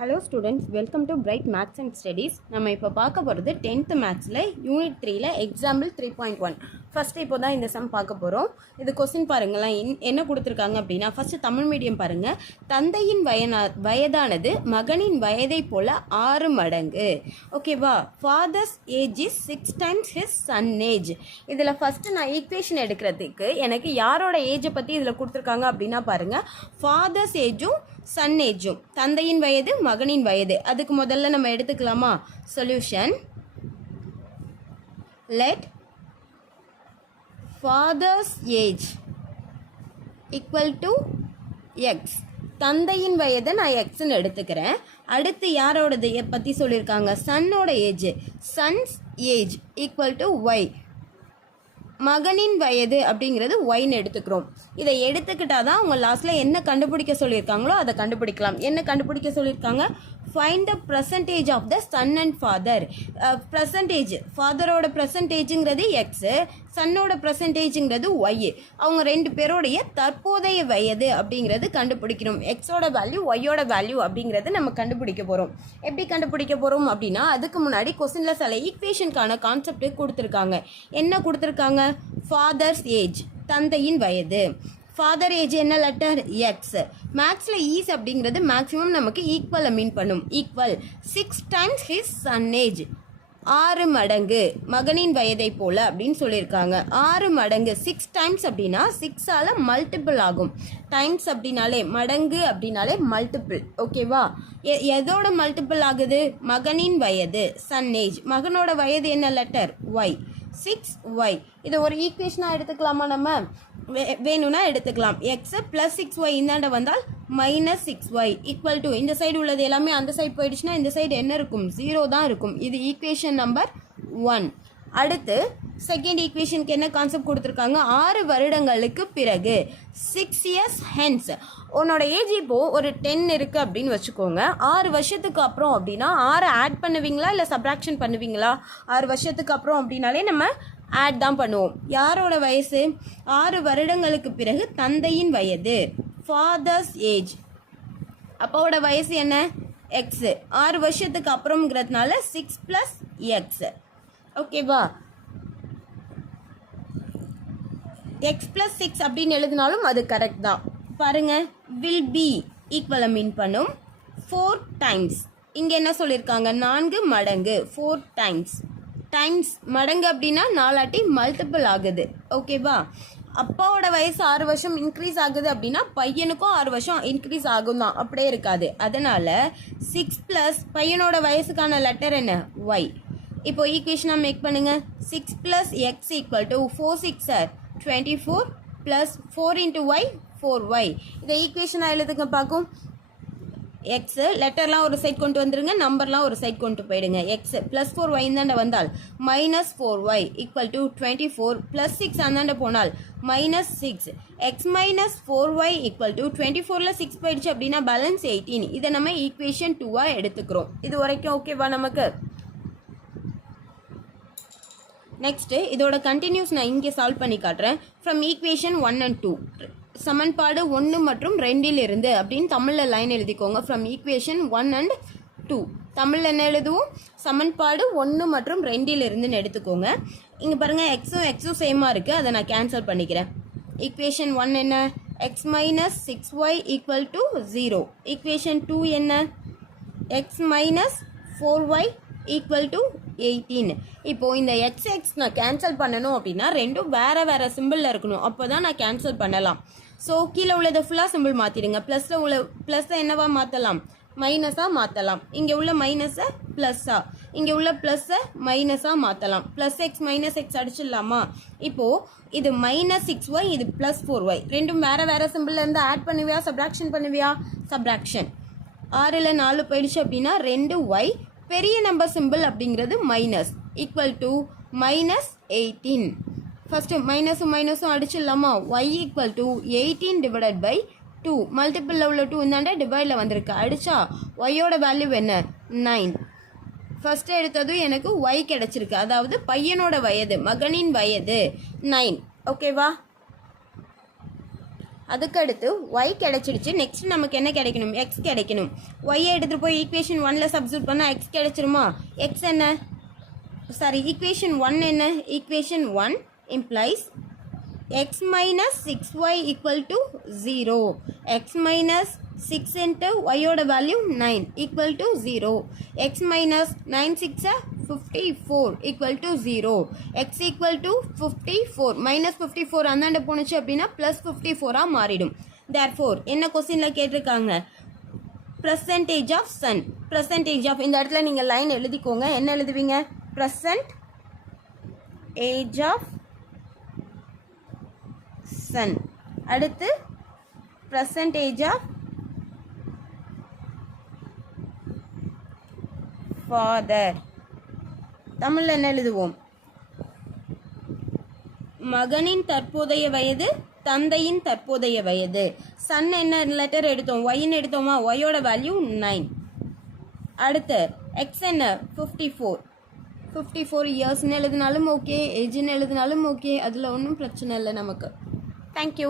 Hello students, welcome to bright maths and studies. நம்ம இப்போ பார்க்க போகிறது 10th மேத்ஸில் யூனிட் 3ல எக்ஸாம்பிள் 3.1. ஃபஸ்ட்டு இப்போ தான் இந்த சம் பார்க்க போகிறோம். இது கொஸ்டின் பாருங்களேன், என்ன கொடுத்துருக்காங்க அப்படின்னா, ஃபஸ்ட்டு தமிழ் மீடியம் பாருங்கள். தந்தையின் வயதானது மகனின் வயதை போல் 6 மடங்கு. ஓகேவா? Fathers age is 6 times his son age. இதில் ஃபஸ்ட்டு நான் ஈக்குவேஷன் எடுக்கிறதுக்கு எனக்கு யாரோட ஏஜை பற்றி இதில் கொடுத்துருக்காங்க அப்படின்னா பாருங்கள், ஃபாதர்ஸ் ஏஜும் சன் ஏஜும், தந்தையின் வயது மகனின் வயது. அதுக்கு முதல்ல நம்ம எடுத்துக்கலாமா? Solution, let father's age equal to X. தந்தையின் வயதை நான் எக்ஸ்ன்னு எடுத்துக்கிறேன். அடுத்து யாரோடது பற்றி சொல்லியிருக்காங்க? சன்னோட age, son's age equal to Y. மகனின் வயது அப்படிங்கிறது ஒய்ன்னு எடுத்துக்கிறோம். இதை எடுத்துக்கிட்டால் தான் அவங்க லாஸ்ட்டில் என்ன கண்டுபிடிக்க சொல்லியிருக்காங்களோ அதை கண்டுபிடிக்கலாம். என்ன கண்டுபிடிக்க சொல்லியிருக்காங்க? Find the percentage of the son and father. Percentage, ஃபாதரோட பர்சன்டேஜுங்கிறது எக்ஸு, சன்னோட பர்சன்டேஜுங்கிறது ஒய். அவங்க ரெண்டு பேரோடைய தற்போதைய வயது அப்படிங்கிறது கண்டுபிடிக்கணும். எக்ஸோட வேல்யூ ஒய்யோட வேல்யூ அப்படிங்கிறது நம்ம கண்டுபிடிக்க போகிறோம். எப்படி கண்டுபிடிக்க போகிறோம் அப்படின்னா, அதுக்கு முன்னாடி கொஸ்டினில் சில ஈக்குவேஷனுக்கான கான்செப்ட் கொடுத்துருக்காங்க. என்ன கொடுத்துருக்காங்க? ஃபாதர்ஸ் ஏஜ், தந்தையின் வயது. ஃபாதர் ஏஜ் என்ன லெட்டர்? எக்ஸ். மேக்ஸில் ஈஸ் அப்படிங்கிறது மேக்ஸிமம் நமக்கு ஈக்குவலை மீன் பண்ணும். Equal 6 times his son age, 6 மடங்கு மகனின் வயதை போல அப்படின்னு சொல்லியிருக்காங்க. 6 மடங்கு, 6 times அப்படின்னா 6ஆல் மல்டிபிள் ஆகும். டைம்ஸ் அப்படின்னாலே, மடங்கு அப்படின்னாலே மல்டிபிள். ஓகேவா? எதோட மல்டிபிள் ஆகுது? மகனின் வயது, சன் ஏஜ். மகனோட வயது என்ன லெட்டர்? ஒய். 6y. இதை ஒரு ஈக்குவேஷனாக எடுத்துக்கலாமா? நம்ம வேணும்னா எடுத்துக்கலாம். எக்ஸ் ப்ளஸ் 6y இந்தாண்ட வந்தால் -6y ஈக்குவல் டு, இந்த சைடு உள்ளது எல்லாமே அந்த சைடு போயிடுச்சுன்னா இந்த சைடு என்ன இருக்கும்? 0 தான் இருக்கும். இது ஈக்குவேஷன் நம்பர் 1. அடுத்து செகண்ட் ஈக்குவேஷனுக்கு என்ன கான்செப்ட் கொடுத்துருக்காங்க? 6 வருடங்களுக்கு பிறகு, 6 years hence. உன்னோட ஏஜ் இப்போது ஒரு 10 இருக்குது அப்படின்னு வச்சுக்கோங்க. 6 வருஷத்துக்கு அப்புறம் அப்படின்னா 6 ஆட் பண்ணுவீங்களா இல்லை சப்ராக்ஷன் பண்ணுவீங்களா? 6 வருஷத்துக்கு அப்புறம் அப்படின்னாலே நம்ம ஆட் தான் பண்ணுவோம். யாரோட வயசு? 6 வருடங்களுக்கு பிறகு தந்தையின் வயது, ஃபாதர்ஸ் ஏஜ். அப்பாவோட வயசு என்ன? எக்ஸ். 6 வருஷத்துக்கு அப்புறம்ங்கிறதுனால 6 + எக்ஸ். ஓகேவா? எக்ஸ் + 6 அப்படின்னு எழுதினாலும் அது கரெக்ட் தான். பாருங்க, வில் பி ஈக்குவலை மீன் பண்ணும். 4 times. இங்கே என்ன சொல்லியிருக்காங்க? 4 மடங்கு, 4 times. டைம்ஸ் மடங்கு அப்படின்னா 4 மல்டிபிள் ஆகுது. ஓகேவா? அப்பாவோட வயசு 6 வருஷம் இன்க்ரீஸ் ஆகுது அப்படின்னா பையனுக்கும் 6 வருஷம் இன்க்ரீஸ் ஆகும் தான், அப்படியே இருக்காது. அதனால 6 + பையனோட வயசுக்கான லெட்டர் என்ன? ஒய். இப்போ ஈக்குவேஷனாக மேக் பண்ணுங்க. 6 + X equal to 4 6 24 + 4 × y 4y. இதை ஈக்குவேஷனாக எழுதுங்க பார்க்கும். எக்ஸு லெட்டர்லாம் ஒரு சைட் கொண்டு வந்துடுங்க, நம்பர்லாம் ஒரு சைட் கொண்டு போயிடுங்க. எக்ஸ் ப்ளஸ் 4y இந்தாண்ட வந்தால் -4y ஈக்குவல் டு 24 + 6 அந்தாண்ட போனால் -6. எக்ஸ் -4y ஈக்குவல் டு 24ல் 6 போயிடுச்சு அப்படின்னா பேலன்ஸ் 18. இதை நம்ம ஈக்குவேஷன் 2 எடுத்துக்கிறோம். இது வரைக்கும் ஓகேவா நமக்கு? நெக்ஸ்ட்டு இதோட கண்டினியூஸ் நான் இங்கே சால்வ் பண்ணி காட்டுறேன். ஃப்ரம் ஈக்குவேஷன் 1 and 2, சமன்பாடு 1 மற்றும் 2 இருந்து அப்படின்னு தமிழில் லைன் எழுதிக்கோங்க. ஃப்ரம் ஈக்குவேஷன் 1 and 2 தமிழில் என்ன எழுதுவோம்? சமன்பாடு 1 மற்றும் 2 இருந்துன்னு எடுத்துக்கோங்க. இங்கே பாருங்கள், எக்ஸும் சேமாக இருக்குது, அதை நான் கேன்சல் பண்ணிக்கிறேன். ஈக்குவேஷன் 1 என்ன? X -6y equal to 0. Equation 2 என்ன? X -4y equal to 18. இப்போது இந்த எக்ஸ் நான் கேன்சல் பண்ணணும் அப்படின்னா ரெண்டும் வேறு வேறு சிம்பிளில் இருக்கணும், அப்போ தான் நான் கேன்சல் பண்ணலாம். ஸோ கீழே உள்ளதை ஃபுல்லாக சிம்பிள் மாற்றிடுங்க. ப்ளஸில் உள்ள ப்ளஸ்ஸை என்னவா மாற்றலாம்? மைனஸாக மாற்றலாம். இங்கே உள்ள மைனஸை ப்ளஸ்ஸாக, இங்கே உள்ள ப்ளஸ்ஸை மைனஸாக மாற்றலாம். +x -x அடிச்சிடலாமா? இப்போது இது -6y, இது +4y. ரெண்டும் வேறு வேறு சிம்பிளில் இருந்து ஆட் பண்ணுவியா சப்ராக்ஷன் பண்ணுவியா? சப்ராக்ஷன். 6ல் 4 போயிடுச்சு அப்படின்னா 2y. பெரிய நம்பர் சிம்பிள் அப்படிங்கிறது மைனஸ் ஈக்குவல் டு -18. ஃபஸ்ட்டு மைனஸும் அடிச்சிடலாமா? y equal to 18 / 2. மல்டிபிளில் உள்ள 2 இந்தாண்ட டிவைடில் வந்திருக்கு. அடித்தா ஒய்யோட வேல்யூ என்ன? 9. ஃபஸ்ட்டு எடுத்ததும் எனக்கு ஒய் கிடச்சிருக்கு, அதாவது பையனோட வயது, மகனின் வயது 9. ஓகேவா? அதுக்கடுத்து ஒய் கிடைச்சிடுச்சு. நெக்ஸ்ட் நமக்கு என்ன கிடைக்கணும்? எக்ஸ் கிடைக்கணும். ஒய்யை எடுத்துகிட்டு போய் ஈக்குவேஷன் 1ல் சப்ஸ்டியூட் பண்ணால் எக்ஸ் கிடைச்சிருமா? எக்ஸ் என்ன? சாரி, ஈக்குவேஷன் 1 என்ன? Equation 1 implies x minus 6y equal to 0. x minus 6 into y ஓட value 9 equal to 0. x minus 9 6 54 equal to 0. x equal to 54 minus 54 அந்தாண்ட போனுச்சு அப்படின்னா plus 54 மாறிடும். therefore என்ன கொஸ்டின்ல கேட்டிருக்காங்க? percentage of sun. percentage of இந்த இடத்துல நீங்க லைன் எழுதிக்கோங்க. என்ன எழுதுவீங்க? present age of sun. அடுத்து percentage of father. தமிழ்ல என்ன எழுதுவோம்? மகனின் தற்போதைய வயது, தந்தையின் தற்போதைய வயது. சன் என்ன லெட்டர் எடுத்தோம்? ஒய்ன்னு எடுத்தோமா? ஒய்யோட வேல்யூ 9. அடுத்து எக்ஸ் என்ன? 54. 54 இயர்ஸ்ன்னு எழுதினாலும் ஓகே, ஏஜ்னு எழுதினாலும் ஓகே, அதில் ஒன்றும் பிரச்சனை இல்லை நமக்கு. தேங்க்யூ.